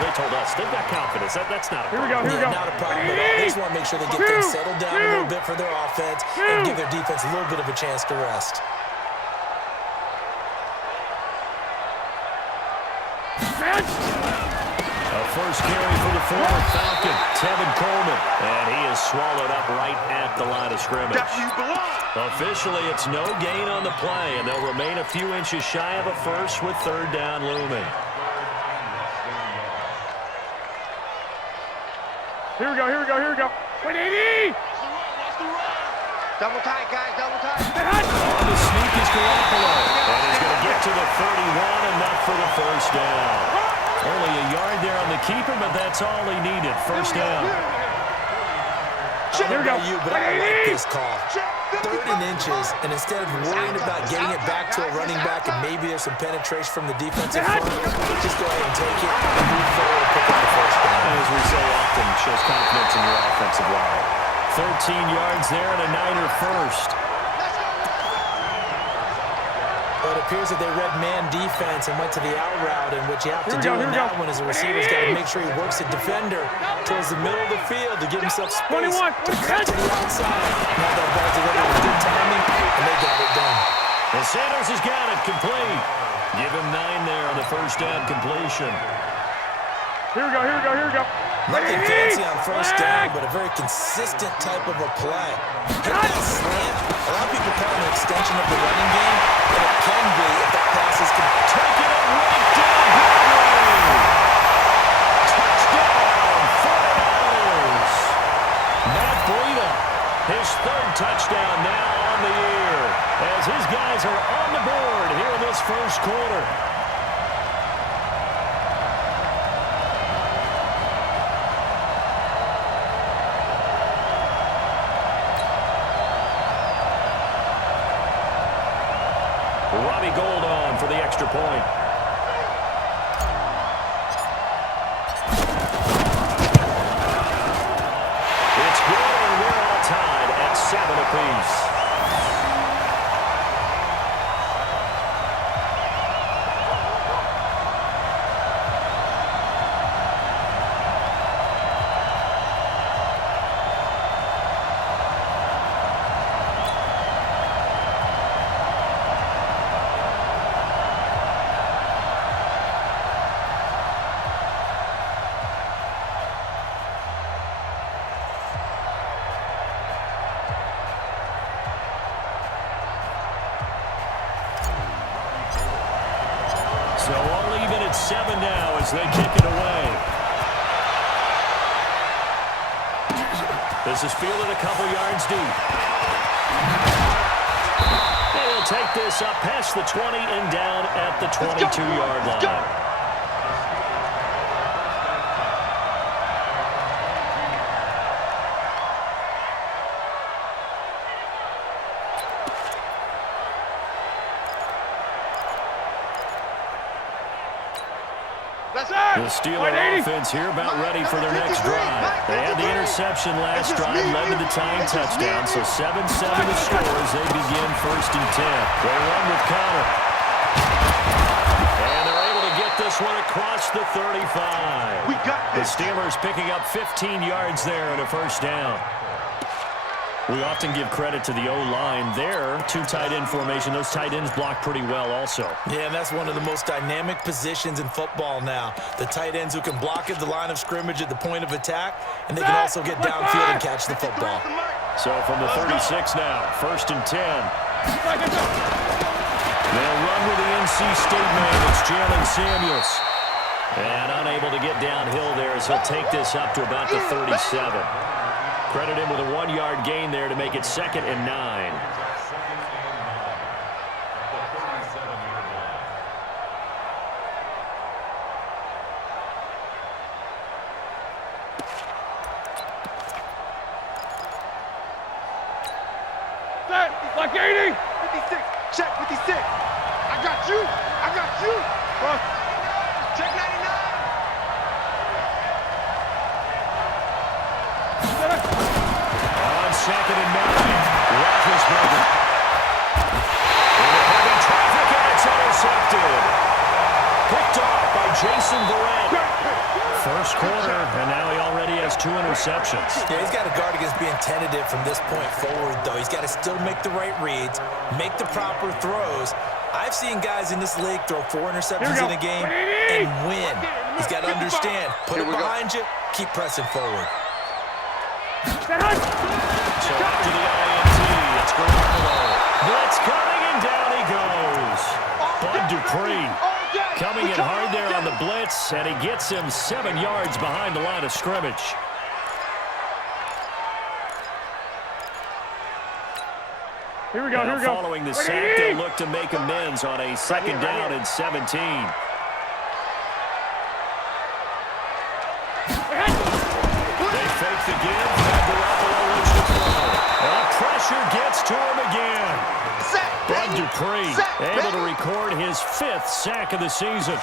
they told us they've got confidence. That's not a problem. Here we go. Not a problem at all. They just want to make sure they get things settled down a little bit for their offense and give their defense a little bit of a chance to rest. A first carry for the former Falcon, Tevin Coleman. And he is swallowed up right at the line of scrimmage. Officially, it's no gain on the play, and they'll remain a few inches shy of a first with third down looming. Here we go. Wait, 80! Double tight, guys, double tight. On the sneak is Garoppolo. And he's going to get to the 31, enough for the first down. Only a yard there on the keeper, but that's all he needed. First down. I don't know about you, but I like this call. 3rd and inches, and instead of worrying about getting it back to a running back and maybe there's some penetration from the defensive front, just go ahead and take it and move forward and pick up the first down. As we say often, shows confidence in your offensive line. 13 yards there and a Niner first. But it appears that they read man defense and went to the out route, and what you have to do in that one is the receiver's got to make sure he works the defender towards the middle of the field to give himself space to cut to the outside. Now that ball delivered with good timing, and they got it done. And Sanders has got it complete. Give him 9 there on the first down completion. Here we go. Nothing fancy on first down, but a very consistent type of a play. Hit that slant. A lot of people call it an extension of the running game, and it can be if that pass is taking it right down Broadway. Touchdown, 49ers. Matt Breida, his 3rd touchdown now on the year, as his guys are on the board here in this first quarter. Robbie Gould on for the extra point. It's good, and we're all tied at 7 apiece. So all even at 7 now as they kick it away. This is fielded a couple yards deep. He'll take this up past the 20 and down at the 22-yard line. The Steeler offense here about ready for their next drive. They had the interception last drive, led to the tying touchdown, so 7-7 the score as they begin 1st and 10. They run with Connor. And they're able to get this one across the 35. The Steelers picking up 15 yards there and a first down. We often give credit to the O-line there. 2 tight end formation. Those tight ends block pretty well also. Yeah, and that's one of the most dynamic positions in football now. The tight ends who can block at the line of scrimmage at the point of attack, and they can also get downfield and catch the football. So from the 36 now, 1st and 10. They'll run with the NC State man. It's Jalen Samuels. And unable to get downhill there as he'll take this up to about the 37. Credit him with a 1-yard gain there to make it 2nd and 9. Like 80! 56, check 56. I got you. Check 99. On 2nd and 9, Roethlisberger. In the heavy traffic, and it's intercepted. Picked picked off by Jason Barrett. First quarter, and now he already has 2 interceptions. Yeah, he's got to guard against being tentative from this point forward, though. He's got to still make the right reads, make the proper throws. I've seen guys in this league throw 4 interceptions in a game and win. He's got to understand, put it behind you, keep pressing forward. So after the INT, it's Garoppolo. Blitz coming, and down he goes. Bud Dupree coming in hard there on the blitz, and he gets him 7 yards behind the line of scrimmage. Here we go, here we go. Following the sack, they'll look to make amends on a second down and 17. They fake the give, and Garoppolo looks to throw. And pressure gets to him again. Bud Dupree able to record his 5th sack of the season.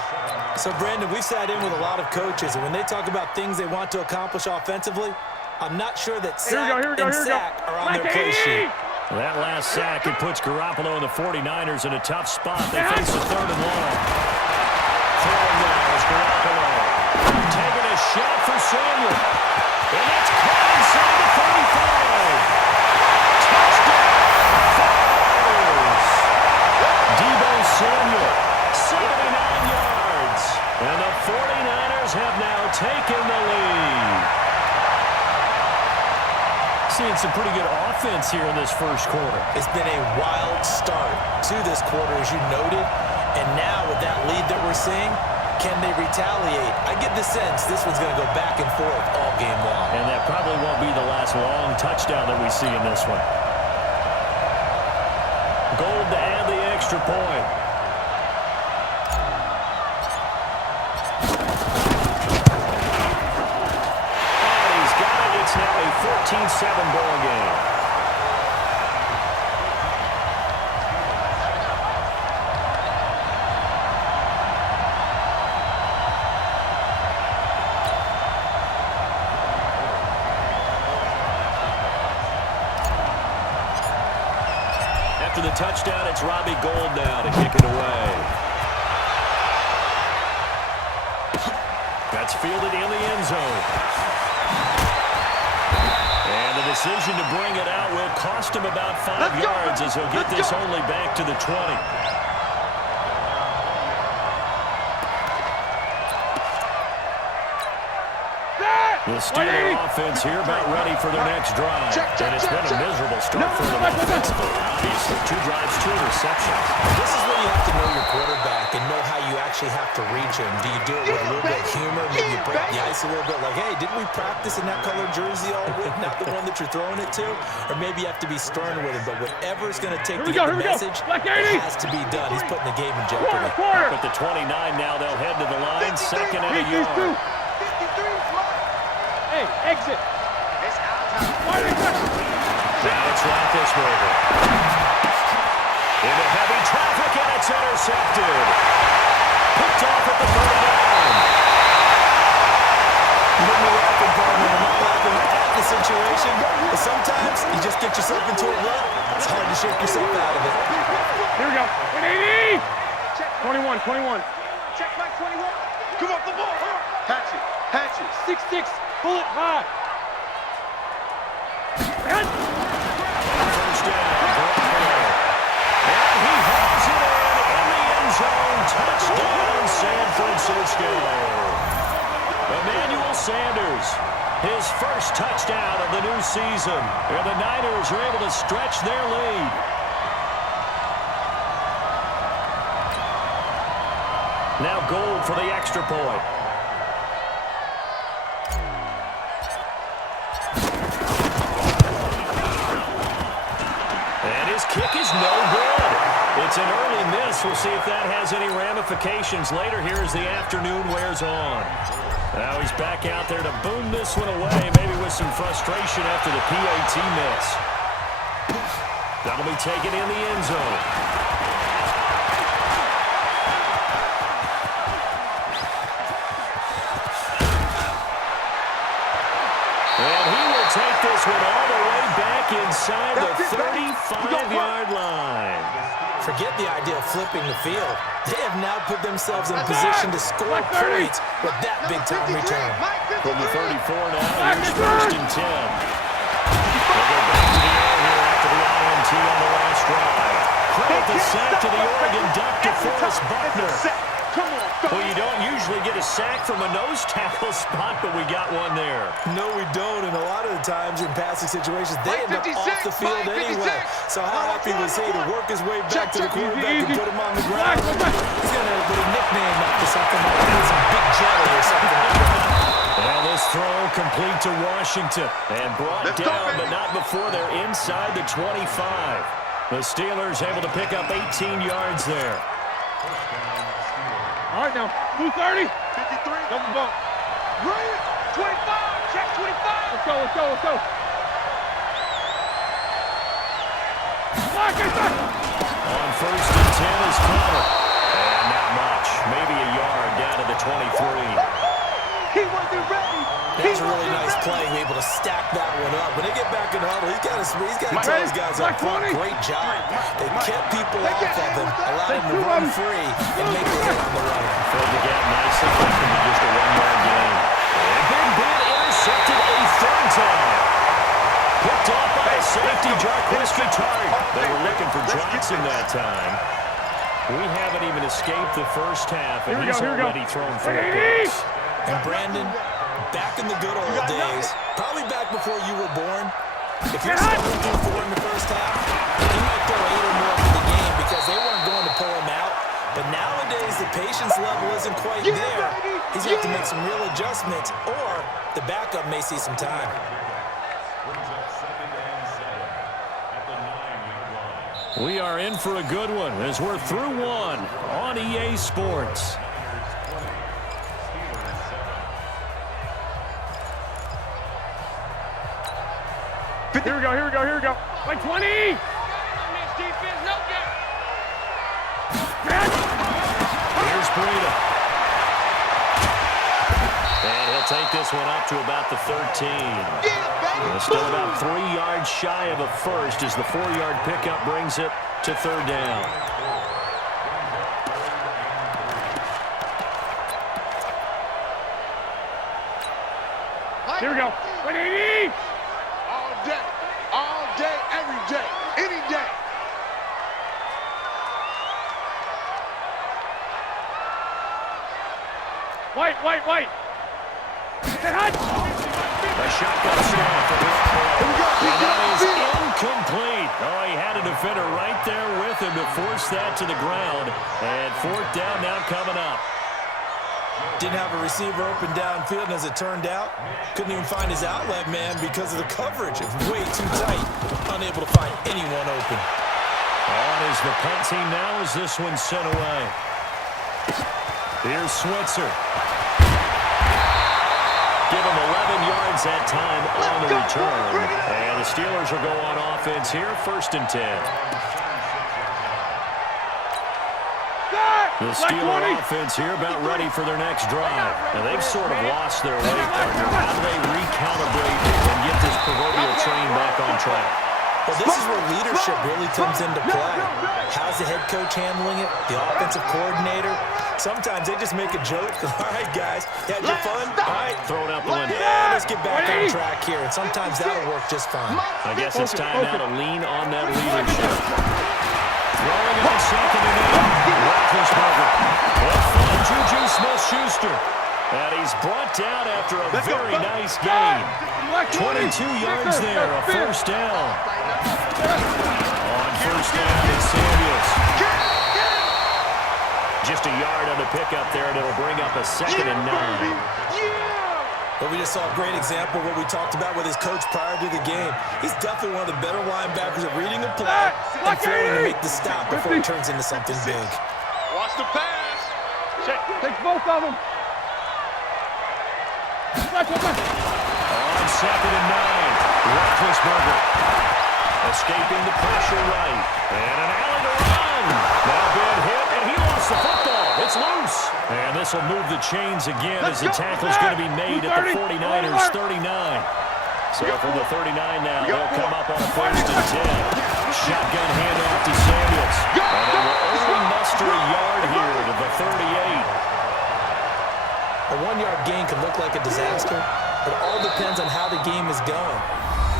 So, Brandon, we've sat in with a lot of coaches, and when they talk about things they want to accomplish offensively, I'm not sure that sack and sack are on their play sheet. That last sack, it puts Garoppolo and the 49ers in a tough spot. They face a 3rd and long. Throwing now is Garoppolo. Taking a shot for Samuel. And that's caught inside the 35. Touchdown, Falcons. Deebo Samuel, 79 yards. And the 49ers have now taken the lead. Seeing some pretty good offense here in this first quarter. It's been a wild start to this quarter, as you noted. And now with that lead that we're seeing, can they retaliate? I get the sense this one's going to go back and forth all game long. And that probably won't be the last long touchdown that we see in this one. Gold to add the extra point. It's now a 14-7 ball game. After the touchdown, it's Robbie Gould now to kick it away. That's fielded in the end zone. And the decision to bring it out will cost him about 5 yards as he'll get this only back to the 20. The Steeler offense here about ready for their next drive. And it's been a miserable start for them offensively. Obviously, 2 drives, 2 interceptions. This is where you have to know your quarterback and know how you actually have to reach him. Do you do it with a little bit of humor? Maybe you break the ice a little bit like, hey, didn't we practice in that colored jersey all week? Not the one that you're throwing it to? Or maybe you have to be stern with him. But whatever it's going to take to get the message, it has to be done. He's putting the game in jeopardy. At the 29 now, they'll head to the line. 2nd and a yard. Hey, exit. It's out time. Now it's Roethlisberger. Into heavy traffic, and it's intercepted. Picked off at the 39. You know me laughing, partner. I'm not laughing at the situation, but sometimes you just get yourself into a rut. It's hard to shake yourself out of it. Here we go. 180. 21. Check my 21. Come off the ball. Hatch it. 6'6". Pull it high. First down, Garoppolo. And he hauls it in the end zone. Touchdown, San Francisco. Emmanuel Sanders, his first touchdown of the new season. And the Niners are able to stretch their lead. Now Gould for the extra point. Kick is no good. It's an early miss. We'll see if that has any ramifications later here as the afternoon wears on. Now he's back out there to boom this one away, maybe with some frustration after the PAT miss. That'll be taken in the end zone. And he will take this one all the way back inside the 35-yard line. Forget the idea of flipping the field. They have now put themselves in position to score points with that big-time return. From the 34 now, here's first and 10. They'll go back to the air here after the INT on the last drive. Credit the sack to the Oregon Duck, DeForest Buckner. Well, you don't usually get a sack from a nose tackle spot, but we got one there. No, we don't, and a lot of the times in passing situations, they end up off the field anyway. So how happy was he to work his way back to the quarterback and put him on the ground? He's going to put a nickname up to something like this, Big Jelly or something like that. Well, this throw complete to Washington and brought down, but not before they're inside the 25. The Steelers able to pick up 18 yards there. All right, now, 230. 53. Double bump. Brilliant. 25. Check 25. Let's go, let's go, let's go. On first and 10 is Connor. And not much. Maybe a yard down to the 23. He wasn't ready. That's a really nice play, able to stack that one up. When they get back in the huddle, he's got to tell his guys up front, great job. They kept people off of him, allowed him to run free and make the hit on the run. Filled the gap nicely, left him to just a one-yard gain. And Big Ben intercepted a third time. Picked off by a safety, Jarquiski Tart. They were looking for Johnson that time. We haven't even escaped the first half, and he's already thrown 4 picks. And Brandon, back in the good old days, probably back before you were born, if you're starting through 4 in the first half, you might throw 8 or more for the game because they weren't going to pull him out. But nowadays, the patience level isn't quite there. He's going to have to make some real adjustments, or the backup may see some time. We are in for a good one as we're through one on EA Sports. Here we go, here we go, here we go. Like 20! Defense, no gap. Here's Breida. And he'll take this one up to about the 13. Still about 3 yards shy of a first as the 4-yard pickup brings it to third down. Here we go. 180! All day, every day, any day. White. Get hot! A shotgun snap for Garoppolo. And that is incomplete. Oh, he had a defender right there with him to force that to the ground. And fourth down now coming up. Didn't have a receiver open downfield, and as it turned out, couldn't even find his outlet man because of the coverage. It was way too tight. Unable to find anyone open. On is the punt team now as this one's sent away. Here's Switzer. Give him 11 yards that time on the return. And the Steelers will go on offense here, first and 10. The Steeler offense here about ready for their next drive. Now, they've sort of lost their way, partner. How do they recalibrate and get this proverbial train back on track? Well, this is where leadership really comes into play. How's the head coach handling it? The offensive coordinator? Sometimes they just make a joke. All right, guys, you had your fun? All right. Throw it out the window. Yeah, let's get back on track here. And sometimes that'll work just fine. I guess it's time now to lean on that leadership. Throwing on second and 8. Roethlisberger. Well, fun, Juju Smith-Schuster. And he's brought down after a very nice gain. 22 yards there, a first down. On first down is Samuels. Just a yard on the pickup there, and it'll bring up a second and 9. But we just saw a great example of what we talked about with his coach prior to the game. He's definitely one of the better linebackers at reading a play and failing to make the stop before it turns into something big. Watch the pass. Check. Take both of them. On second and 9, Roethlisberger escaping the pressure right. And an alley to run. Now been hit, and he lost the football. It's loose. And this will move the chains again as the tackle's going to be made at the 49ers 39. So from the 39 now, they'll come up on a 1st and 10. Shotgun handoff to Samuels. And they will only muster a yard here to the 38. A 1-yard gain can look like a disaster, but it all depends on how the game is going.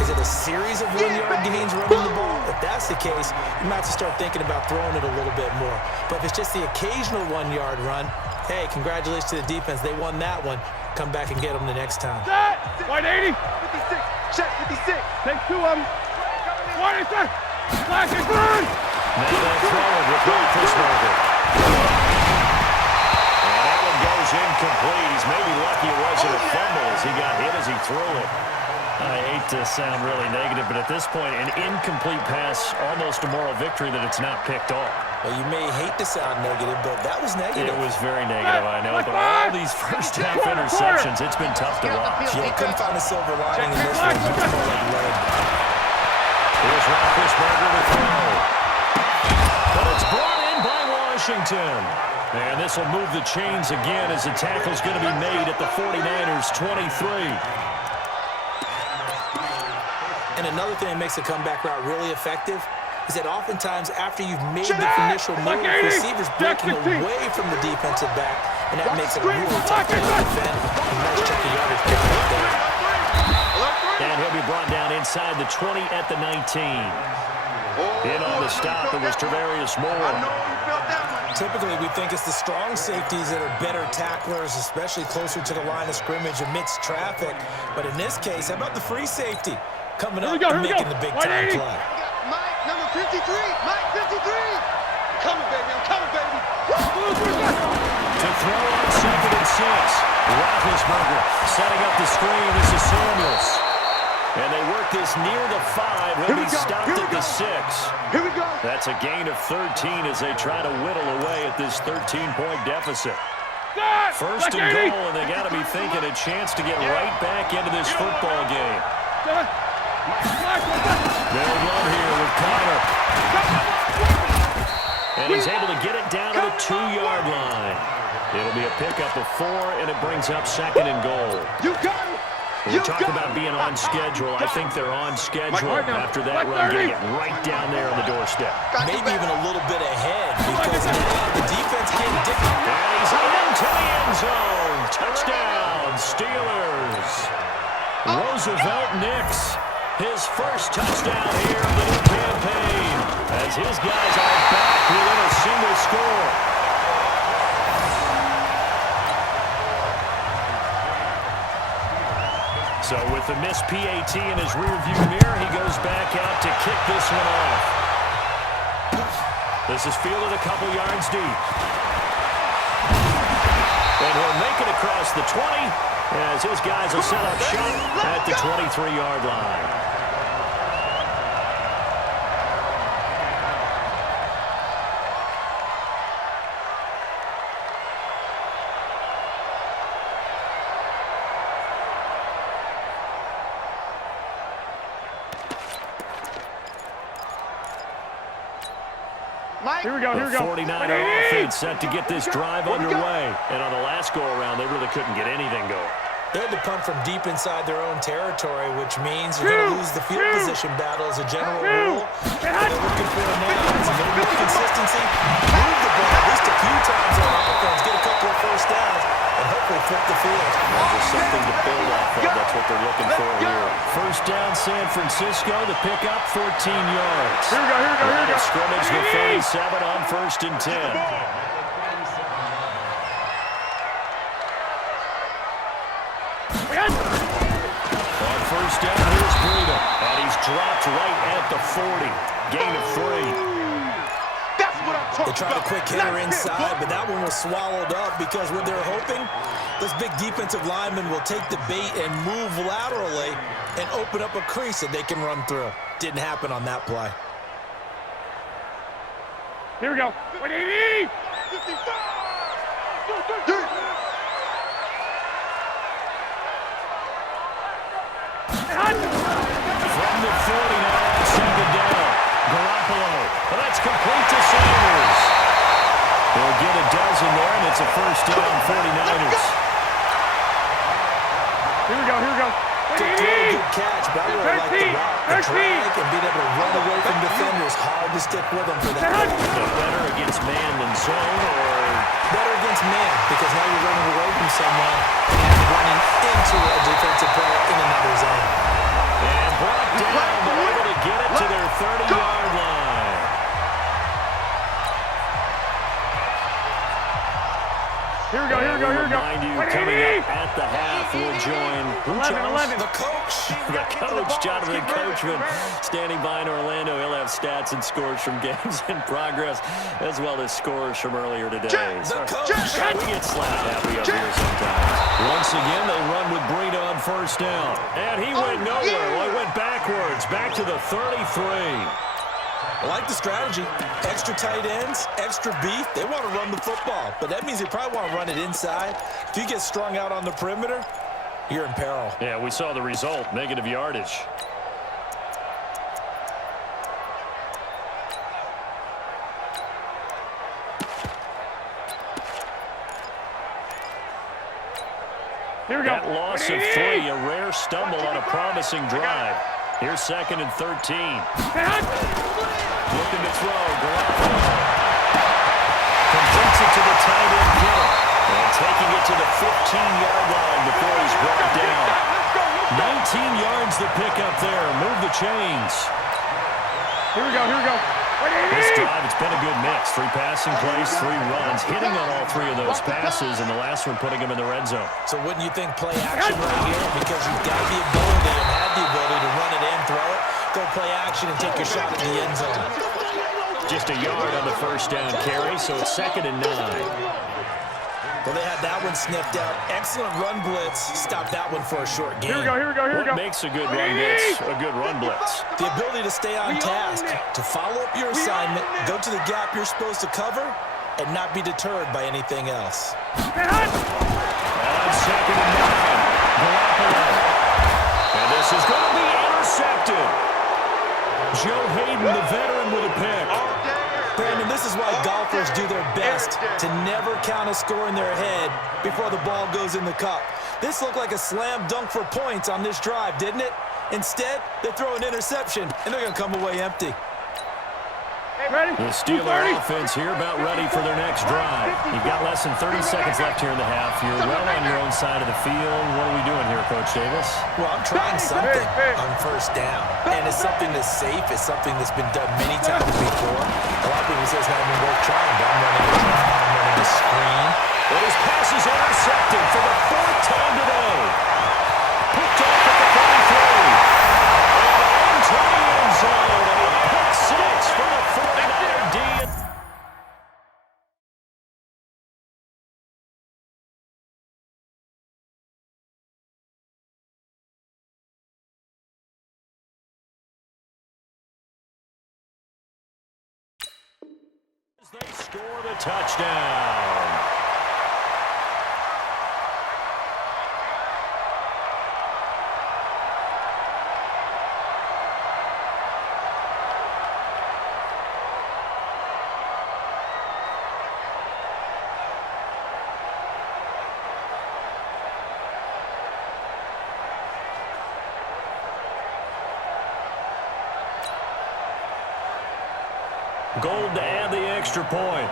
Is it a series of 1-yard gains running the ball? If that's the case, you might have to start thinking about throwing it a little bit more. But if it's just the occasional 1-yard run, hey, congratulations to the defense. They won that one. Come back and get them the next time. Set! White 80. 56. Check 56. Take 2 of them. White 86. Flash it. Burn! Now they'll throw it with Roethlisberger. And that one goes incomplete. He's maybe lucky it wasn't a fumble as he got hit as he threw it. I hate to sound really negative, but at this point, an incomplete pass, almost a moral victory that it's not picked off. Well, you may hate to sound negative, but that was negative. It was very negative, I know, but all these first-half interceptions, it's been tough to watch. Yeah, couldn't find a silver lining in this one. Much more like lead. Here's Roethlisberger to throw. But it's brought in by Washington. And this will move the chains again as the tackle's going to be made at the 49ers' 23. And another thing that makes a comeback route really effective is that oftentimes after you've made the initial move, receivers breaking away from the defensive back, and that makes it a really tough thing to defend. Nice check of yardage pick up there. And he'll be brought down inside the 20 at the 19. In on the stop, it was Travarius Moore. Typically, we think it's the strong safeties that are better tacklers, especially closer to the line of scrimmage amidst traffic. But in this case, how about the free safety? Coming up and making the big-time play. Mike, number 53. Mike, 53. I'm coming, baby. I'm coming, baby. To throw on 2nd and 6. Roethlisberger setting up the screen. This is Samuels. And they work this near the 5. He'll be stopped at the 6. Here we go. That's a gain of 13 as they try to whittle away at this 13-point deficit. 1st and goal, and they got to be thinking a chance to get right back into this football game. They'll run here with Connor. And he's able to get it down to the 2-yard line. It'll be a pickup of 4, and it brings up 2nd and goal. You got it. We talk about being on schedule. I think they're on schedule after that run, getting it right down there on the doorstep. Maybe even a little bit ahead because now the defense can't dictate. And he's into the end zone. Touchdown, Steelers. Roosevelt Nix. His first touchdown here of the new campaign as his guys are back within a single score. So with the missed PAT in his rearview mirror, he goes back out to kick this one off. This is fielded a couple yards deep. And he'll make it across the 20 as his guys will set up shop at the 23-yard line. Here we go, here we The go. 49er offense set to get this drive underway. And on the last go-around, they really couldn't get anything going. They had to punt from deep inside their own territory, which means you're going to lose the field position battle as a general rule. What they're looking for now is a little bit of consistency. Move the ball at least a few times on offense, get a couple of first downs, and hopefully flip the field. There's something to build off of. That's what they're looking for here. First down, San Francisco. The pickup, 14 yards. Here we go, here we go, here we go. Scrimmage the 37 on 1st and 10. On 1st down, here's Breida. And he's dropped right at the 40. Gain of 3. They tried a quick hitter inside, but that one was swallowed up because what they're hoping, this big defensive lineman will take the bait and move laterally and open up a crease that they can run through. Didn't happen on that play. Here we go. 180! From the 40 now, 2nd down. Garoppolo. Well, that's complete to Sanders. They'll get a dozen there, and it's a 1st down, 49ers. Here we go, here we go. Good throw, good catch, but I really like the route, the drag, and being able to run away from defenders. Hard to stick with them for that. Better against man than zone, or better against man, because now you're running away from someone and running into a defensive player in another zone. And brought down, but able to get it to their 30-yard line. Here we go, here we go, here we go. Remind you, coming up at the half, we'll join 11. The coach. The coach, Jonathan Coachman, standing by in Orlando. He'll have stats and scores from games in progress, as well as scores from earlier today. The coach. We get slap happy up here sometimes. Once again, they run with Breida on first down. And he went nowhere. Well, he went backwards, back to the 33. I like the strategy. Extra tight ends, extra beef. They want to run the football, but that means they probably want to run it inside. If you get strung out on the perimeter, you're in peril. Yeah, we saw the result, negative yardage. Here we go. That loss of 3, a rare stumble on a promising drive. Here's 2nd and 13. Looking to throw. Garoppolo completes it to the tight end Kittle. And taking it to the 15-yard line before he's brought down. 19 yards to pick up there. Move the chains. Here we go, here we go. This drive, it's been a good mix. 3 passing plays, 3 runs. Hitting on all 3 of those passes, and the last one putting him in the red zone. So wouldn't you think play action right here? Because you've got the ability and had the ability to run it and throw it. Go play action and take your shot at the end zone. Just a yard on the first down carry, so it's 2nd and 9. Well, they had that one sniffed out. Excellent run blitz. Stop that one for a short game. Here we go, here we go, here we go. What makes a good run blitz a good run blitz? The ability to stay on task, to follow up your assignment, go to the gap you're supposed to cover, and not be deterred by anything else. On 2nd and 9, Garoppolo. And this is going to be intercepted. Joe Hayden, the veteran, with a pick. Brandon, this is why golfers do their best to never count a score in their head before the ball goes in the cup. This looked like a slam dunk for points on this drive, didn't it? Instead, they throw an interception, and they're going to come away empty. Ready? The Steeler offense here about ready for their next drive. You've got less than 30 seconds left here in the half. You're well on your own side of the field. What are we doing here, Coach Davis? Well, I'm trying something on first down. And it's something that's safe. It's something that's been done many times before. A lot of people say it's not even worth trying, but I'm running a draw. I'm running a screen. Well, his pass is intercepted for the 4th time today. Picked off at the 33. And into the end zone. And a pick 6 for the 49er D. They score the touchdown. Gold to add the extra point.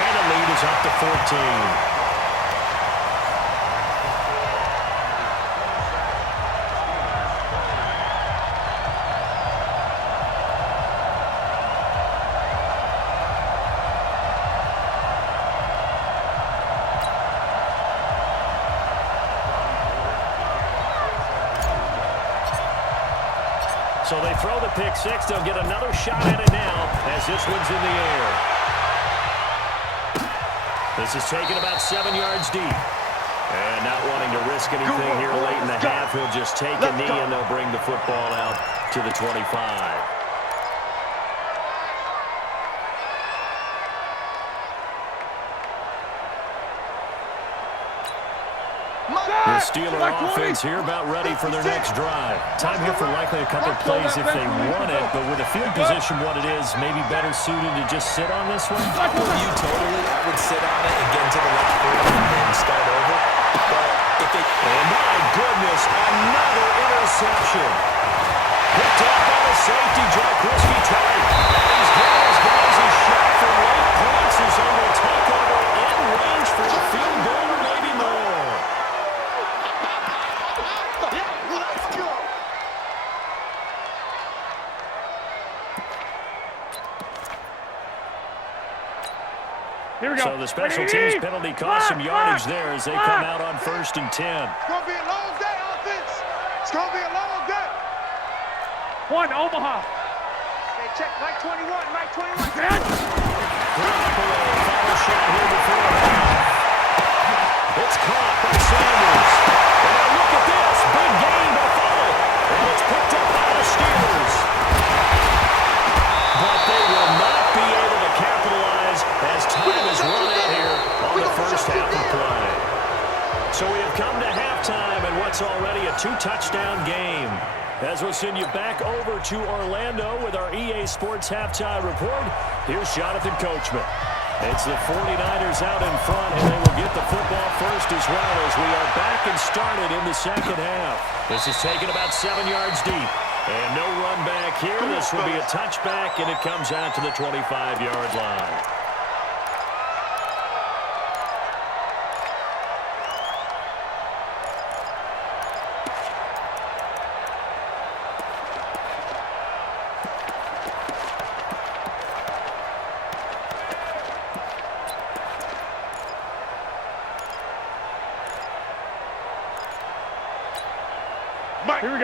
And the lead is up to 14. So they throw the pick 6. They'll get another shot at it now as this one's in the air. This is taken about 7 yards deep. And not wanting to risk anything here late in the half, he'll just take a knee and they'll bring the football out to the 25. The Steeler offense here about ready for their next drive. Time here for likely a couple plays if they want it, but with the field position what it is, maybe better suited to just sit on this one? I'm with you totally. I would sit on it and get into the left quarter and then start over. But if they... And my goodness, another interception. Picked up by the safety, Jack Risky tight. And he's giving his guys a shot for late points as they will take over in range for a field goal or maybe more. Here we go. So the special teams penalty cost some yardage there as they come out on 1st and 10. It's going to be a long day, offense. It's going to be a long day. One, Omaha. Hey, check Mike 21, Mike 21. Foul shot here before half. It's caught by Sanders. And now look at this. Big gain by Foley. And it's picked up by the Steelers. But they will not be able to capitalize as time is run out here on the first half of play. So we have come to halftime in what's already a 2-touchdown game. As we'll send you back over to Orlando with our EA Sports Halftime Report, here's Jonathan Coachman. It's the 49ers out in front, and they will get the football first as well as we are back and started in the second half. This is taken about 7 yards deep. And no run back here. This will be a touchback, and it comes out to the 25-yard line.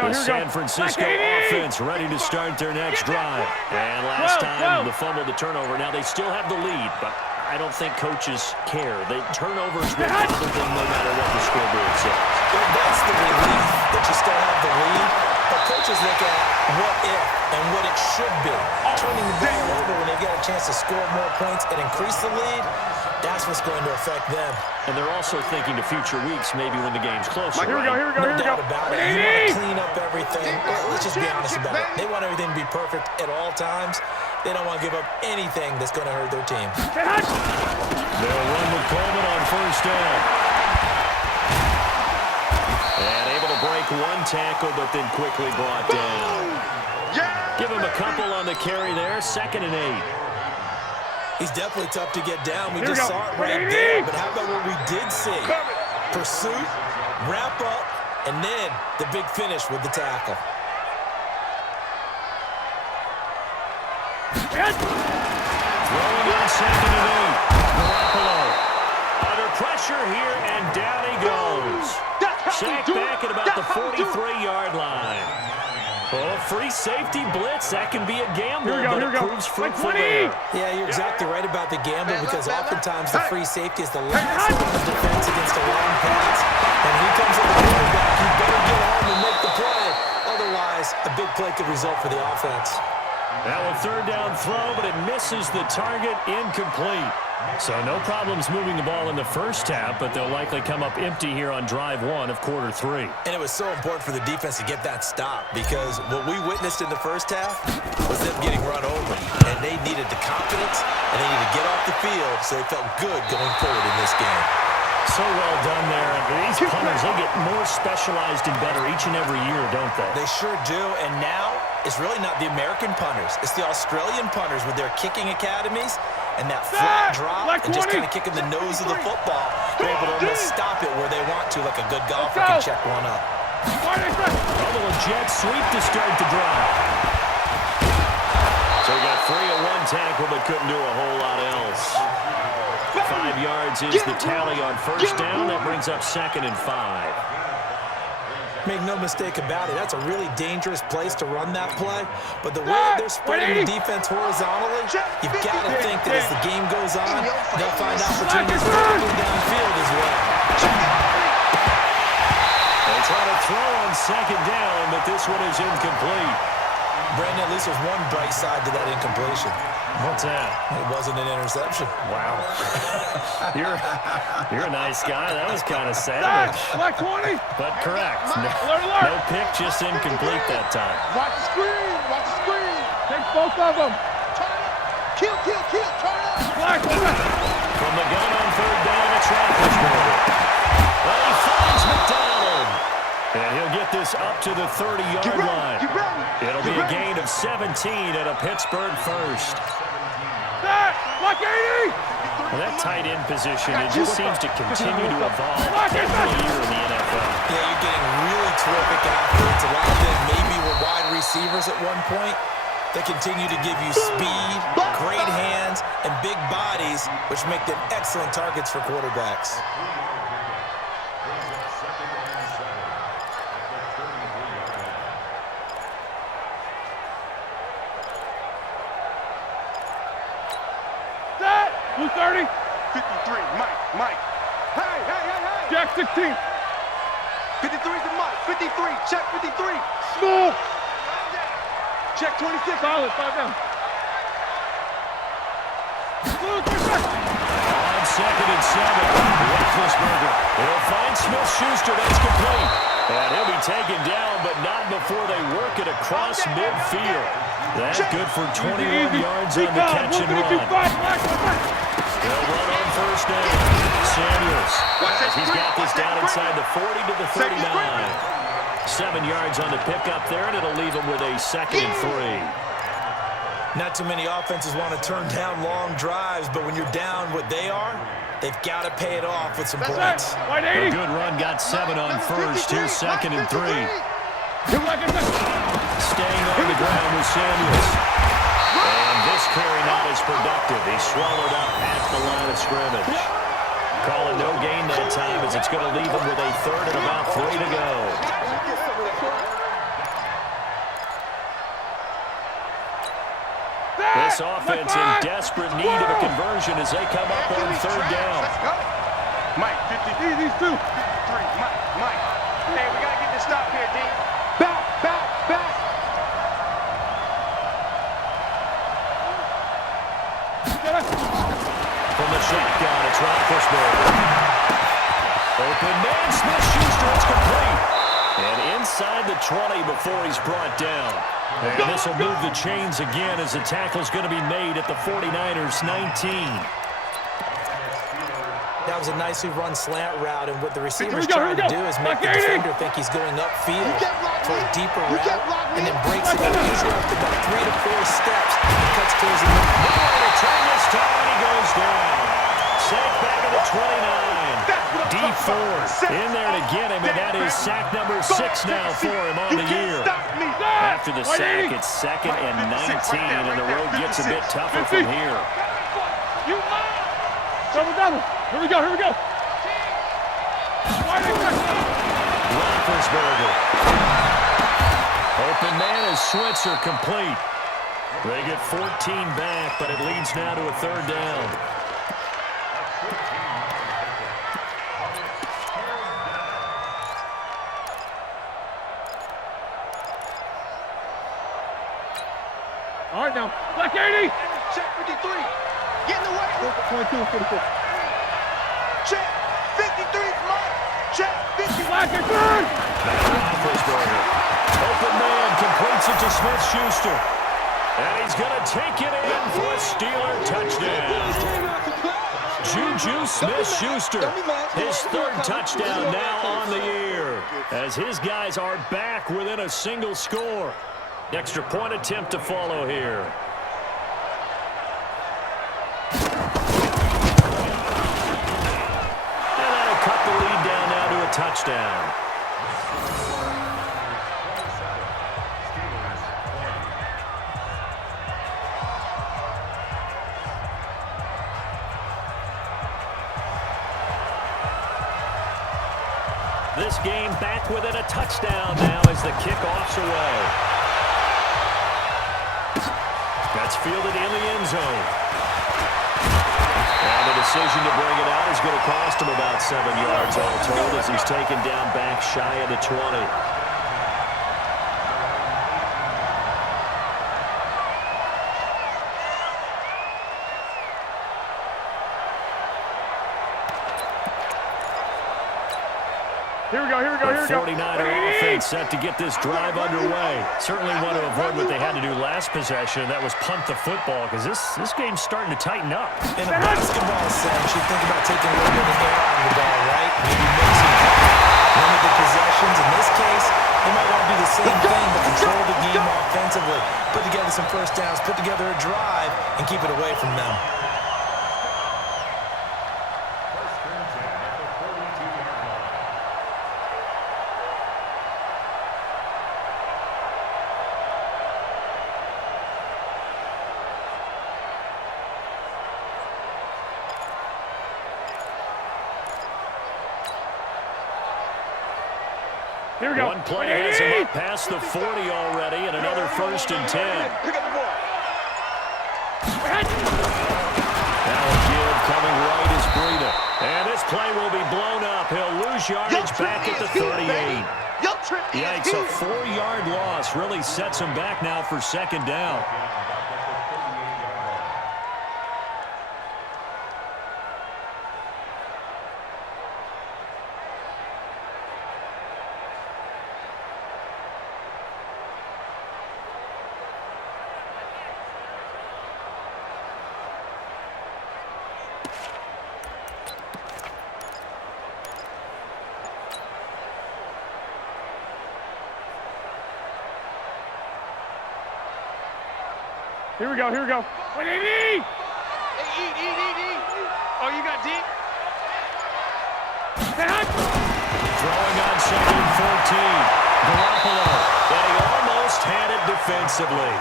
The San Francisco offense ready to start their next drive. And last time, the fumble, the turnover. Now, they still have the lead, but I don't think coaches care. The turnovers will bother them no matter what the scoreboard says. Well, that's the relief that you still have the lead. But coaches look at what if and what it should be. Turning the ball over when they've got a chance to score more points and increase the lead, that's what's going to affect them. And they're also thinking to future weeks, maybe when the game's closer. Here we go, here we go, here we go. No doubt about it. You want to clean up everything. Let's just be honest about it. They want everything to be perfect at all times. They don't want to give up anything that's going to hurt their team. They'll run with Coleman on first down. And able to break one tackle, but then quickly brought down. Give him a couple on the carry there. 2nd and 8. He's definitely tough to get down. We just saw it right there. But how about what we did see? Pursuit, wrap up, and then the big finish with the tackle. Throwing on 2nd and 8. Garoppolo under pressure here, and down he goes. Sacked back at about the 43-yard line. Oh, free safety blitz. That can be a gamble, but it proves fruitful there. Yeah, you're exactly right about the gamble because oftentimes the free safety is the last line of defense against a long pass. And when he comes to the quarterback, you better get home and make the play. Otherwise, a big play could result for the offense. Now a 3rd down throw, but it misses the target, incomplete. So no problems moving the ball in the first half, but they'll likely come up empty here on drive 1 of quarter 3. And it was so important for the defense to get that stop because what we witnessed in the first half was them getting run over. And they needed the confidence, and they needed to get off the field so they felt good going forward in this game. So well done there. And these punters, they get more specialized and better each and every year, don't they? They sure do. And now it's really not the American punters. It's the Australian punters with their kicking academies and that flat drop and just kind of kicking the nose of the football. They're able to almost stop it where they want to, like a good golfer can check one up. A little jet sweep to start the drive. So we got 3 on 1 tackle, but couldn't do a whole lot else. 5 yards is the tally on first down. That brings up 2nd and 5. Make no mistake about it, that's a really dangerous place to run that play. But the way they're spreading the defense horizontally, you've got to think that as the game goes on, they'll find opportunities to downfield as well. They try to throw on 2nd down, but this one is incomplete. Brandon, at least there's one bright side to that incompletion. What's that? It wasn't an interception. Wow. you're a nice guy. That was kind of savage. Black 20. But correct. No pick, just incomplete that time. Watch the screen. Watch the screen. Take both of them. Turn up. Kill. Turn up. Black. From the gun on third down, it's Roethlisberger. Well, he finds McDonald. And he'll get this up to the 30-yard line. It'll be a gain of 17 and a Pittsburgh first. Black 80. Well, that tight end position, it just seems to continue to evolve every year in the NFL. Yeah, you're getting really terrific athletes. A lot of them maybe were wide receivers at one point. They continue to give you speed, great hands, and big bodies, which make them excellent targets for quarterbacks. Blue 30. 53. Mike. Hey. Jack 16. 53 to Mike. 53. Check 53. Small. Check 26. Solid. 5 down. Blue 36. On 2nd and 7, Roethlisberger. He'll find Smith-Schuster. That's complete. And he'll be taken down, but not before they work it across midfield. That's good for 21 yards on the catch and run. They'll run on first down. Samuels, as he's got this down inside the 40 to the 39. 7 yards on the pickup there, and it'll leave him with a 2nd and 3. Not too many offenses want to turn down long drives, but when you're down what they are, they've got to pay it off with some points. A good run, got 7 on first, 2 2nd and 3. Staying on the ground with Samuels. And this carry not as productive. He's swallowed up at the line of scrimmage. Calling no gain that time as it's going to leave him with a 3rd and about 3 to go. This offense in desperate need of a conversion as they come up on 3rd down. Mike, 50. These two. 53. Mike. Hey, we got to get this stop here, D. Back. From the shotgun, it's Roethlisberger. Open man, Smith-Schuster, it's complete. And inside the 20 before he's brought down. And this will move the chains again as the tackle's going to be made at the 49ers 19. That was a nicely run slant route, and what the receiver's trying to do is make the defender think he's going upfield for a deeper route, and then breaks it up usually up to about 3 to 4 steps and cuts towards the middle. Return this time, and he goes down. Sack back at the 29. D Ford in there to get him, and that is sack number 6 now for him on the year. After the sack, it's 2nd and 19, and the road gets a bit tougher from here. Double. Here we go. Roethlisberger. Open man is Switzer complete. They get 14 back, but it leads now to a 3rd down. All right, now. Black 80. Check 53. Get in the way. 22, 44. Check 53. Mike. Check 50. Black 83. Roethlisberger. Open man completes it to Smith-Schuster. And he's going to take it in for a Steeler touchdown. Juju Smith-Schuster, his 3rd touchdown now on the year, as his guys are back within a single score. Extra point attempt to follow here. And that'll cut the lead down now to a touchdown. This game back within a touchdown now as the kickoff's away. That's fielded in the end zone. And the decision to bring it out is going to cost him about 7 yards all told as he's taken down back shy of the 20. Here we go, here we go, here we go. 49er offense set to get this drive underway. Certainly want to avoid what they had to do last possession. That was punt the football, because this game's starting to tighten up. In a basketball sense, you think about taking a little bit of air out of the ball, right? Maybe make some limited possessions. In this case, they might want to do the same thing, but control the game offensively. Put together some first downs, put together a drive, and keep it away from them. Here we go. One play has him up past the 40 already, and another 1st and 10. Now a give coming right is Breida. And this play will be blown up. He'll lose yardage back at the 38. Yikes, a 4-yard loss really sets him back now for 2nd down. Here we go, here we go. Wait, E! Hey, E. Oh, you got deep? Throwing on 2nd and 14. Garoppolo. And he almost had it defensively.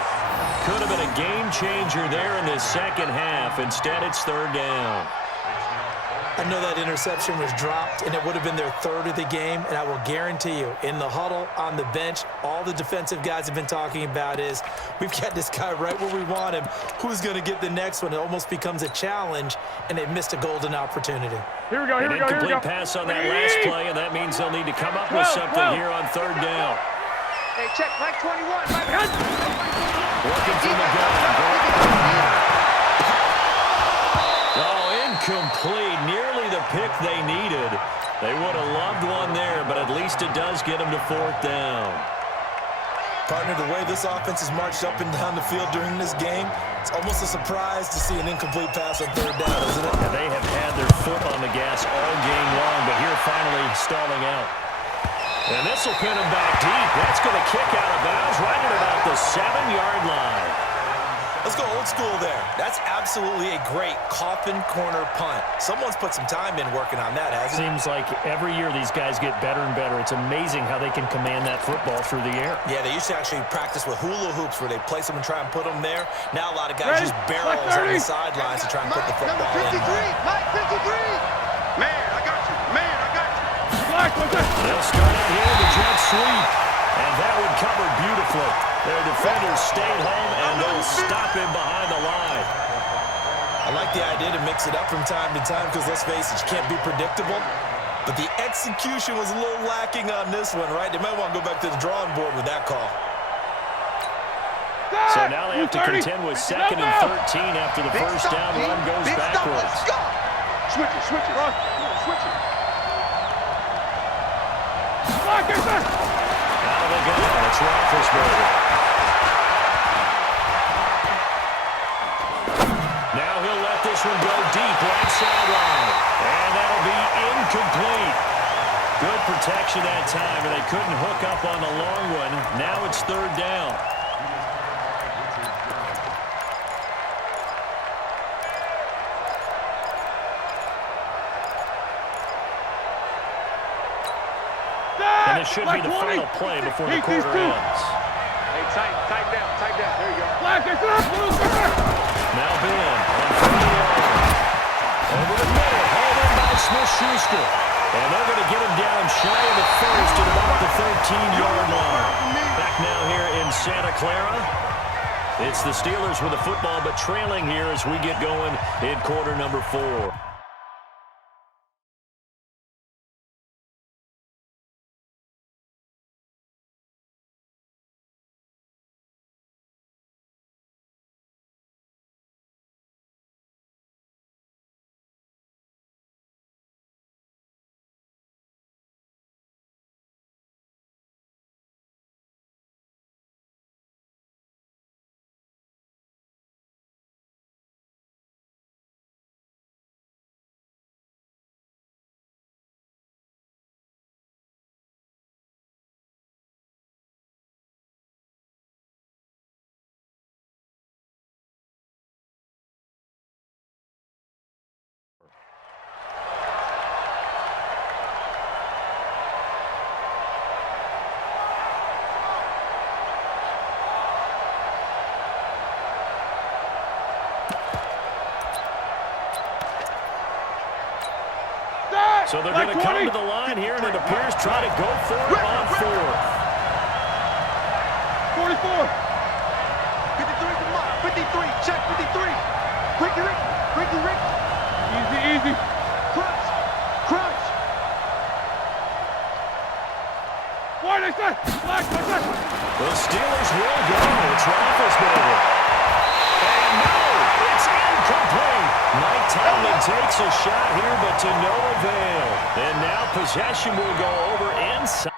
Could have been a game changer there in the second half. Instead, it's 3rd down. I know that interception was dropped, and it would have been their 3rd of the game, and I will guarantee you, in the huddle, on the bench, all the defensive guys have been talking about is, we've got this guy right where we want him. Who's going to get the next one? It almost becomes a challenge, and they've missed a golden opportunity. Here we go, here we go, here we go. Incomplete pass on that last play, and that means they'll need to come up with something here on 3rd down. Hey, check, like 21. Working from the gun. Incomplete, nearly the pick they needed. They would have loved one there, but at least it does get them to 4th down. Partner, the way this offense has marched up and down the field during this game, it's almost a surprise to see an incomplete pass on 3rd down, isn't it? And they have had their foot on the gas all game long, but here finally stalling out. And this will pin him back deep. That's going to kick out of bounds right at about the 7-yard line. Let's go old school there. That's absolutely a great coffin corner punt. Someone's put some time in working on that, hasn't it? Seems like every year these guys get better and better. It's amazing how they can command that football through the air. Yeah, they used to actually practice with hula hoops where they place them and try and put them there. Now a lot of guys use barrels on the sidelines to try and put the football in. Mike, 53. Man, I got you. They'll start out here with a jet sweep. And that one covered beautifully. Their defenders stayed home, and they'll stop him behind the line. I like the idea to mix it up from time to time because, let's face it, you can't be predictable. But the execution was a little lacking on this one, right? They might want to go back to the drawing board with that call. So now they have to contend with 2nd and 13 after the first down run goes backwards. Switch it. Switch it. Out of the gun, it's Roethlisberger. Now he'll let this one go deep right sideline. And that'll be incomplete. Good protection that time, and they couldn't hook up on the long one. Now it's 3rd down. And this should be the final play before the quarter ends. Hey, tight down. There you go. Now Ben on 3rd. Over the middle, hauled in by Smith-Schuster. And they're going to get him down shy of the 1st at about the 13-yard line. Back now here in Santa Clara. It's the Steelers with the football, but trailing here as we get going in quarter number 4. So they're going to come to the line here, and it appears try to go for it on fourth. 44. 53, check 53. Ricky. Easy. Crunch. Wide, I said. Black, I said. The Steelers will go. It's Roethlisberger. And no, it's incomplete. Mike Tomlin takes a shot here, but to no avail. And now possession will go over inside.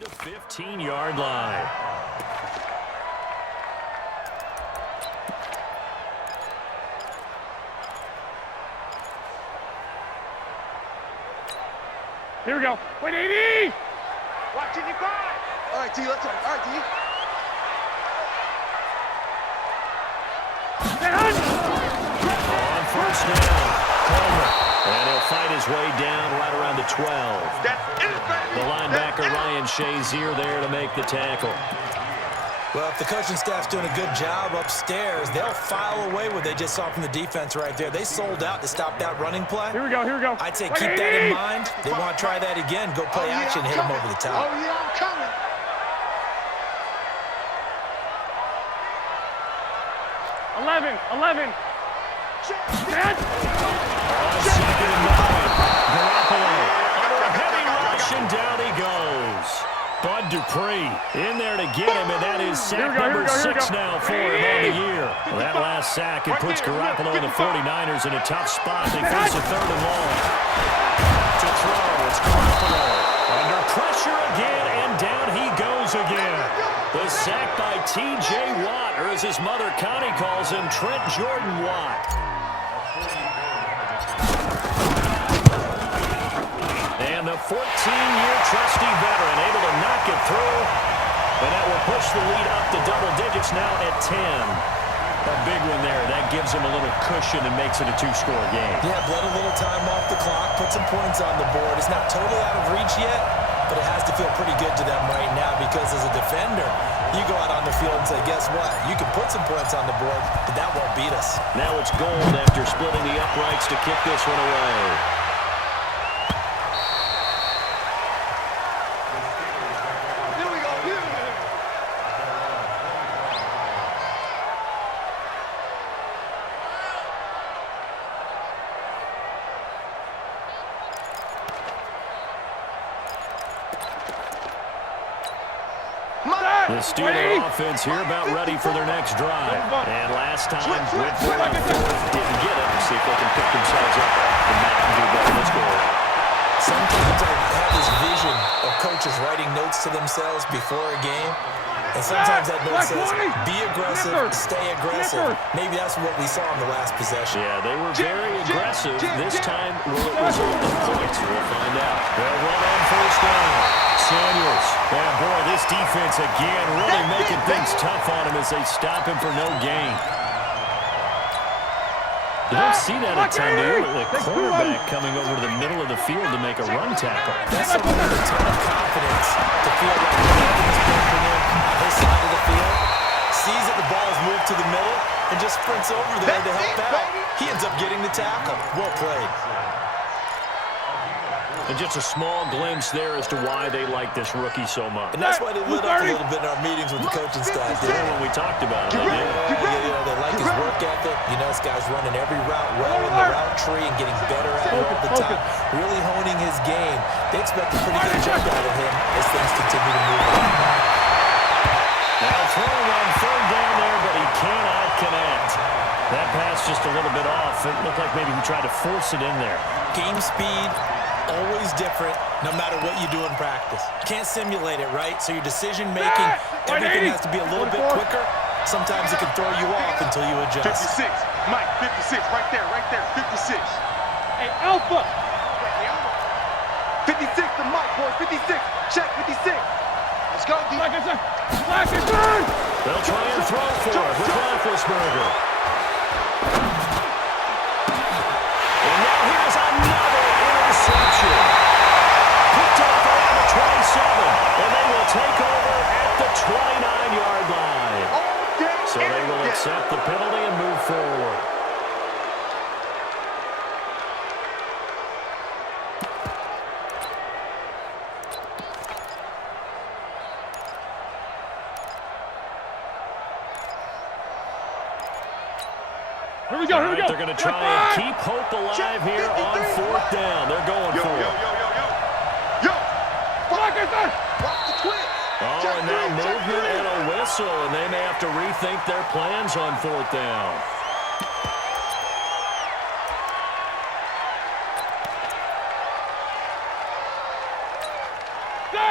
The 15-yard line. Here we go. Wait, 80! Watching you guard. All right, D, let's go. All right, D. On first down, Coleman. And he'll fight his way down right around the 12. That's it, baby. The linebacker Ryan Shazier there to make the tackle. Well, if the coaching staff's doing a good job upstairs, they'll file away what they just saw from the defense right there. They sold out to stop that running play. Here we go. I'd say keep that in mind. They want to try that again. Go play action, hit them over the top. Oh, yeah, I'm coming. Eleven. On second and 9. Garoppolo under a heavy rush, and down he goes. Bud Dupree in there to get him, and that is sack number 6 now for him on the year. Well, that last sack, it puts Garoppolo and the 49ers in a tough spot. They face a third and long. To throw, it's Garoppolo. Under pressure again, and down he goes again. The sack by T.J. Watt, or as his mother Connie calls him, Trent Jordan Watt. And the 14-year trusty veteran able to knock it through. And that will push the lead up to double digits now at 10. A big one there. That gives him a little cushion and makes it a 2-score game. Yeah, bled a little time off the clock, put some points on the board. It's not totally out of reach yet, but it has to feel pretty good to them right now because as a defender, you go out on the field and say, guess what? You can put some points on the board, but that won't beat us. Now it's Gold after splitting the uprights to kick this one away. The Steeler offense here about ready for their next drive. And last time, went for it on fourth, didn't get it. See if they can pick themselves up and not do better this goal. Sometimes I have this vision of coaches writing notes to themselves before a game. And sometimes that note says, be aggressive, stay aggressive. Maybe that's what we saw in the last possession. Yeah, they were very aggressive. This time, will it result in points? We'll find out. They'll run on first down. Samuels. And boy, this defense again really making things tough on him as they stop him for no gain. You don't see that a ton, do you? The quarterback coming over to the middle of the field to make a run tackle. That's someone with a ton of confidence to feel like the captain is pushing him on his side of the field, sees that the ball is moved to the middle, and just sprints over there to help out. He ends up getting the tackle. Well played. And just a small glimpse there as to why they like this rookie so much. And that's why they lit up a little bit in our meetings with the coaching staff. Yeah, when we talked about it. They like his work ethic. You know, this guy's running every route well in the route tree and getting better at it all the time. Really honing his game. They expect a pretty good jump out of him as things continue to move on. Now throwing on third down there, but he cannot connect. That pass just a little bit off. It looked like maybe he tried to force it in there. Game speed, always different, no matter what you do in practice. Can't simulate it, right? So your decision-making, everything has to be a little bit quicker. Sometimes it can throw you off until you adjust. 56. Mike, 56. Right there, 56. Hey, Alpha. 56 to Mike, boys. 56. Check, 56. Let's go, D. Black and turn. They'll try and throw for it with Roethlisberger. And now here's another interception. Picked up around the 27, and they will take over at the 29-yard line. So they will accept the penalty and move forward. Here we go. They're going to try and keep hope alive here on 4th down. They're going for it. Oh, and now movement and a whistle, and they may have to rethink their plans on 4th down.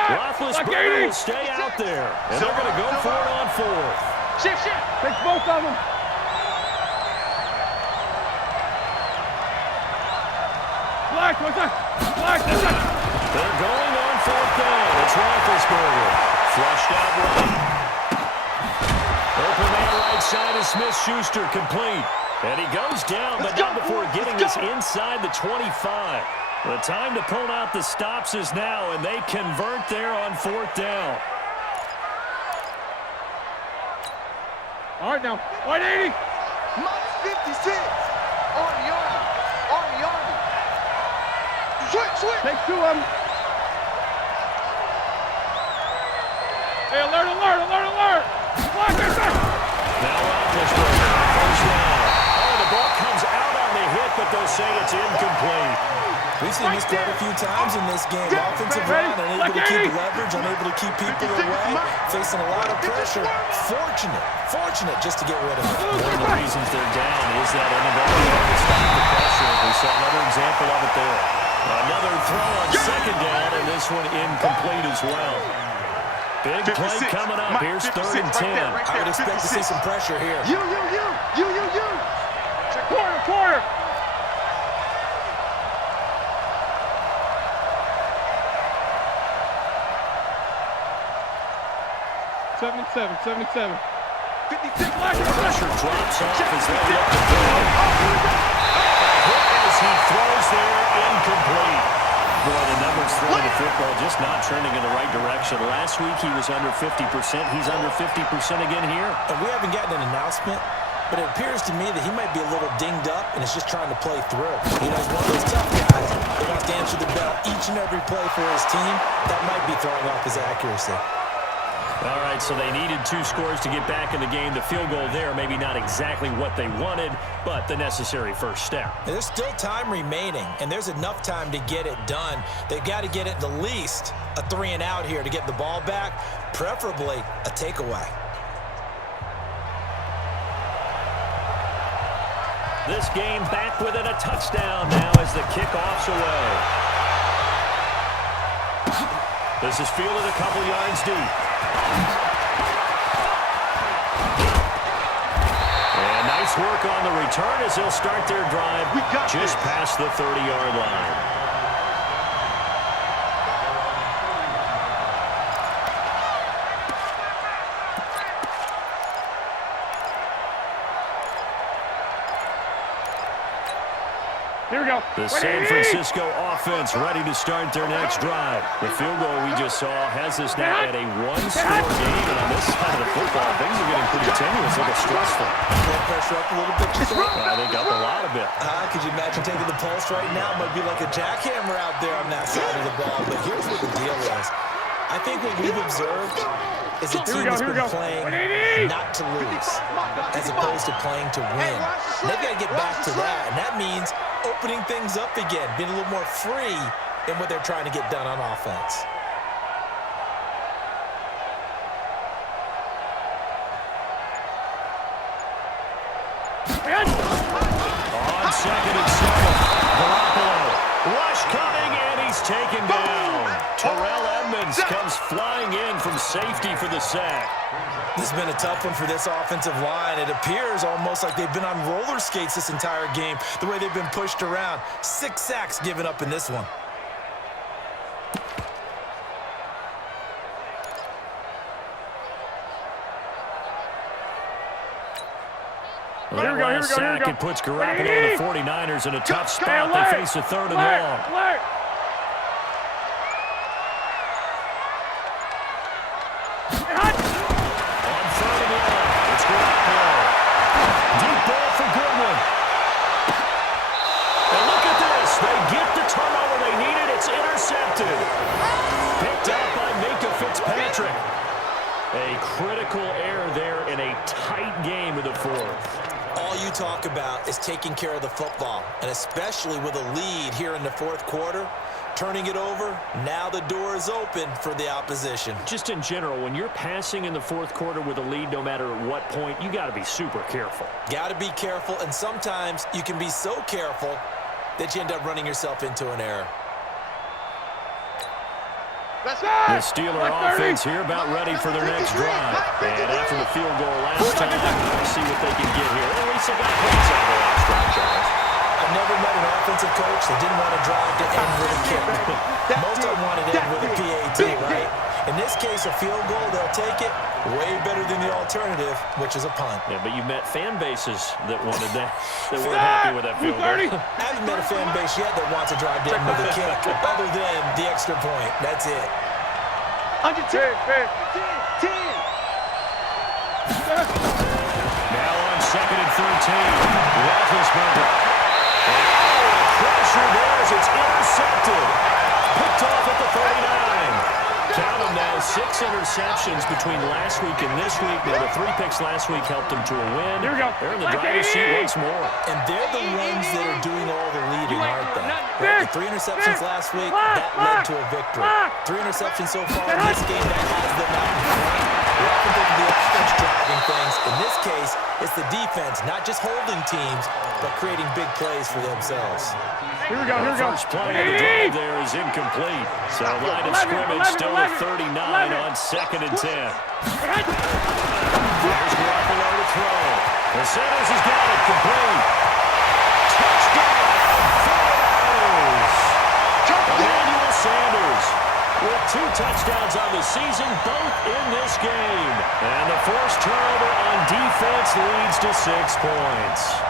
Roethlisberger will stay out there, and they're going to go for it on 4th. Shift. Take both of them. Black, that's it. They're going on 4th down. It's Roethlisberger. Flushed out right. Open man right side is Smith-Schuster, complete. And he goes down, but not before getting this inside the 25. The time to pull out the stops is now, and they convert there on 4th down. All right, now, 180. Mike, 56. Army. Switch. Take 2 of them. Hey, alert. Black, that's it. Now Roethlisberger, first down. Oh, the ball comes out on the hit, but they'll say it's incomplete. We've seen this quite a few times in this game. Offensive line unable to keep leverage, unable to keep people away, facing a lot of pressure. Fortunate just to get rid of it. One of the reasons they're down is that inability to stop the pressure. We saw another example of it there. Another throw on 2nd down, and this one incomplete as well. Big play coming up. Here's 3rd and 10. I would expect to see some pressure here. You. Quarter. Seven. 56. Pressure drops off as they look to throw. As he throws there, incomplete. Boy, the numbers throwing the football just not trending in the right direction. Last week he was under 50%. He's under 50% again here. And we haven't gotten an announcement, but it appears to me that he might be a little dinged up and is just trying to play through. You know, he's one of those tough guys that wants to answer the bell each and every play for his team. That might be throwing off his accuracy. All right, so they needed 2 scores to get back in the game. The field goal there, maybe not exactly what they wanted, but the necessary first step. And there's still time remaining, and there's enough time to get it done. They've got to get it at least a 3-and-out here to get the ball back, preferably a takeaway. This game back within a touchdown now as the kickoff's away. This is fielded a couple yards deep. And nice work on the return as they'll start their drive just past the 30-yard line. Here we go. The San Francisco offense ready to start their next drive. The field goal we just saw has us now at a 1-score game, and on this side of the football, things are getting pretty tenuous, a little stressful. Blood pressure up a little bit, you think? I think up a lot of it. Could you imagine taking the pulse right now? It might be like a jackhammer out there on that side of the ball, but here's what the deal is. I think what we've observed is a team that's been playing not to lose as opposed to playing to win. They've got to get back to that, and that means opening things up again, being a little more free in what they're trying to get done on offense. And 2nd and 7. Garoppolo. Rush coming, and he's taken down. Terrell Edmonds comes flying in from safety for the sack. This has been a tough one for this offensive line. It appears almost like they've been on roller skates this entire game, the way they've been pushed around. 6 sacks given up in this one. Here we go. It puts Garoppolo and the 49ers in a tough spot. They face a 3rd and long. On 3rd and long, it's Garoppolo. Deep ball for Goodwin. And look at this. They get the turnover they needed. It's intercepted. Picked up by Minka Fitzpatrick. A critical error there in a tight game in the 4th. All you talk about is taking care of the football, and especially with a lead here in the 4th quarter, turning it over, now the door is open for the opposition. Just in general, when you're passing in the 4th quarter with a lead, no matter at what point, you got to be super careful. Got to be careful, and sometimes you can be so careful that you end up running yourself into an error. The Steeler offense here about ready for their next drive. And after the field goal last time, let's see what they can get here. At least they got points out of the last drive, Charles. I've never met an offensive coach that didn't want to drive to end with a kick. Most of them wanted to end with a PAT, right? In this case, a field goal, they'll take it. Way better than the alternative, which is a punt. Yeah, but you met fan bases that wanted that, that weren't happy with that field goal. I haven't met a fan base yet that wants to drive to end with a kick, other than the extra point. That's it. Under 10. 10. Now on 2nd and 13. Roethlisberger. Pressure there as it's intercepted. Picked off at the 39. Count them now, 6 interceptions between last week and this week. Now, the 3 picks last week helped them to a win. Here we go. They're in the driver's seat once more. And they're the ones that are doing all the leading, aren't they? Right? The 3 interceptions last week, that led to a victory. 3 interceptions so far in this game, that has them out in front. We often think of the offense driving things. In this case, it's the defense, not just holding teams, but creating big plays for themselves. Here we go. First play of the drive there is incomplete. So line of scrimmage still at 39 on 2nd and 10. There's Garoppolo to throw. The Sanders has got it complete. Touchdown, 49ers. Emmanuel Sanders with 2 touchdowns on the season, both in this game. And the forced turnover on defense leads to 6 points.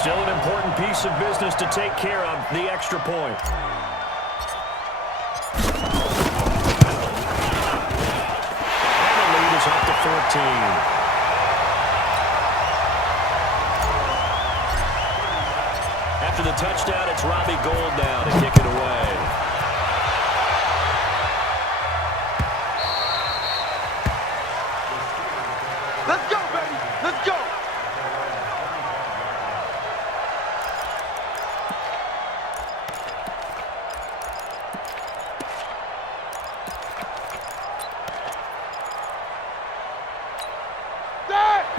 Still an important piece of business to take care of, the extra point. And the lead is up to 14. After the touchdown, it's Robbie Gould now to kick it away. Let's go, baby. Let's go.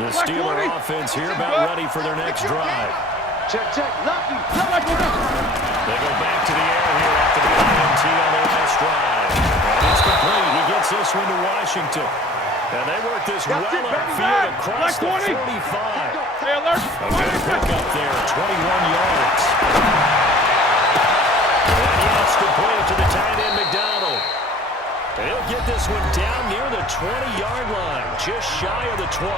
The Steeler offense here about ready for their next drive. Check. Lucky. They go back to the air here after the INT on their last drive. And it's complete. He gets this one to Washington. And they work this well upfield across the 45. A good pickup there, 21 yards. And yes, complete to the tight end, McDonald. He'll get this one down near the 20-yard line, just shy of the 20.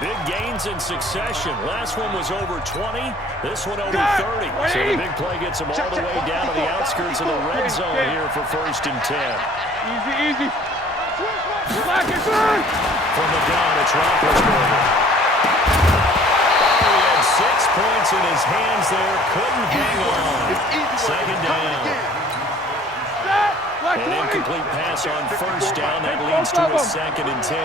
Big gains in succession. Last one was over 20. This one over 30. So the big play gets him all the way down to the outskirts of the red zone here for 1st and 10. Easy. From the gun, it's Roethlisberger. He had 6 points in his hands there. Couldn't hang on. 2nd down. An incomplete pass on 1st down. That leads to a 2nd and 10.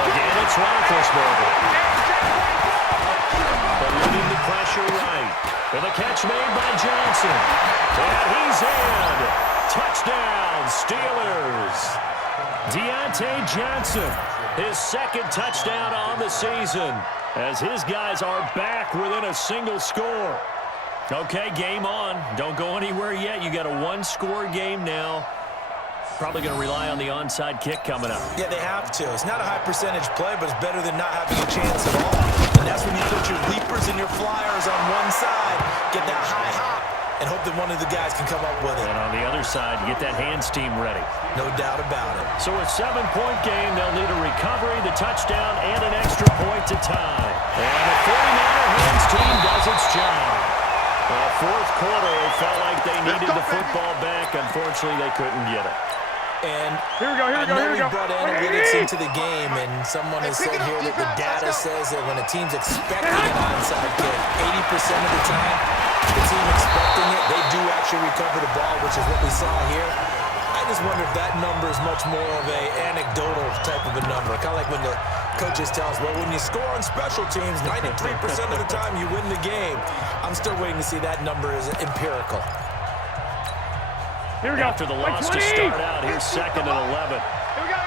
Again, it's Roethlisberger. But leading the pressure right. And the catch made by Johnson. And he's in. Touchdown, Steelers. Deontay Johnson, his second touchdown on the season, as his guys are back within a single score. Okay, game on. Don't go anywhere yet. You got a one-score game now. Probably going to rely on the onside kick coming up. Yeah, they have to. It's not a high percentage play, but it's better than not having a chance at all. And that's when you put your leapers and your flyers on one side, get that high hop, and hope that one of the guys can come up with it. And on the other side, you get that hands team ready. No doubt about it. So a 7-point game, they'll need a recovery, the touchdown, and an extra point to tie. And the 49er hands team does its job. Fourth quarter, it felt like they needed the football back. Unfortunately, they couldn't get it. And here we go. Brought analytics into the game, and someone has said here that the data says that when a team's expecting an onside kick, 80% of the time, the team expecting it, they do actually recover the ball, which is what we saw here. I just wonder if that number is much more of a anecdotal type of a number, kind of like when the coaches tell us, well, when you score on special teams, 93% of the time you win the game. I'm still waiting to see that number is empirical. Here we go. After the loss to start out, here's 2nd and 11. Here we go.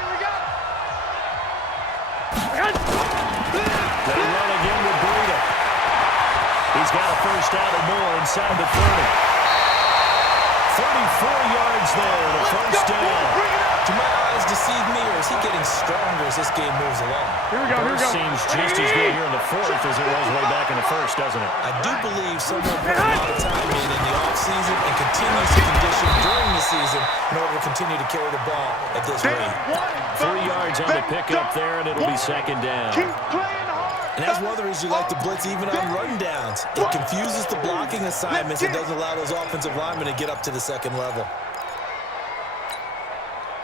They run again with Breida. He's got a first down or more inside the 30. 34 yards there, the first down. Do my eyes deceive me, or is he getting stronger as this game moves along? Here we go. Seems just as good here in the fourth as it was way back in the first, doesn't it? I do believe someone put a lot of time in the offseason and continues to condition during the season in order to continue to carry the ball at this rate. 3 yards on the pickup there, and it'll be 2nd down. Keep playing hard. And that's one of the reasons you like to blitz even on rundowns. It confuses the blocking assignments. It doesn't allow those offensive linemen to get up to the second level.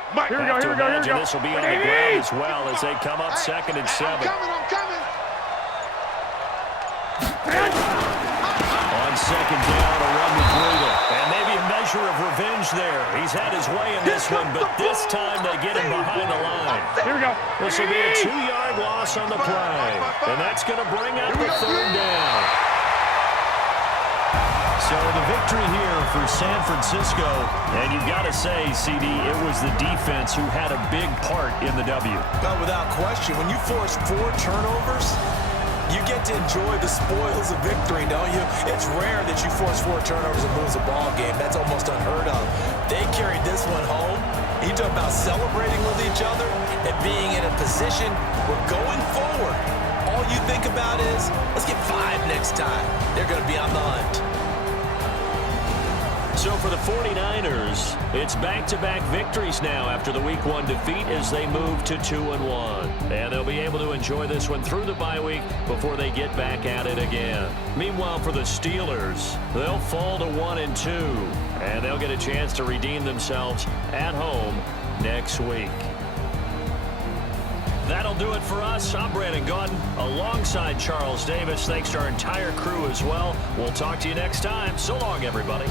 Here we go. This will be on the ground as well as they come up 2nd and 7. I'm coming. On 2nd down, a run with Breida. And maybe a measure of revenge there. He's had his way in this one, but this time they get him behind the line. Here we go. This will be a 2-yard loss on the play. And that's going to bring up the 3rd down. So the victory here for San Francisco, and you've got to say, CD, it was the defense who had a big part in the W. No, without question. When you force 4 turnovers, you get to enjoy the spoils of victory, don't you? It's rare that you force 4 turnovers and lose a ball game. That's almost unheard of. They carried this one home. You talk about celebrating with each other and being in a position where going forward, all you think about is, let's get 5 next time. They're going to be on the hunt. So for the 49ers, it's back-to-back victories now after the Week 1 defeat as they move to 2-1. And they'll be able to enjoy this one through the bye week before they get back at it again. Meanwhile, for the Steelers, they'll fall to 1-2, and they'll get a chance to redeem themselves at home next week. That'll do it for us. I'm Brandon Gaudin alongside Charles Davis. Thanks to our entire crew as well. We'll talk to you next time. So long, everybody.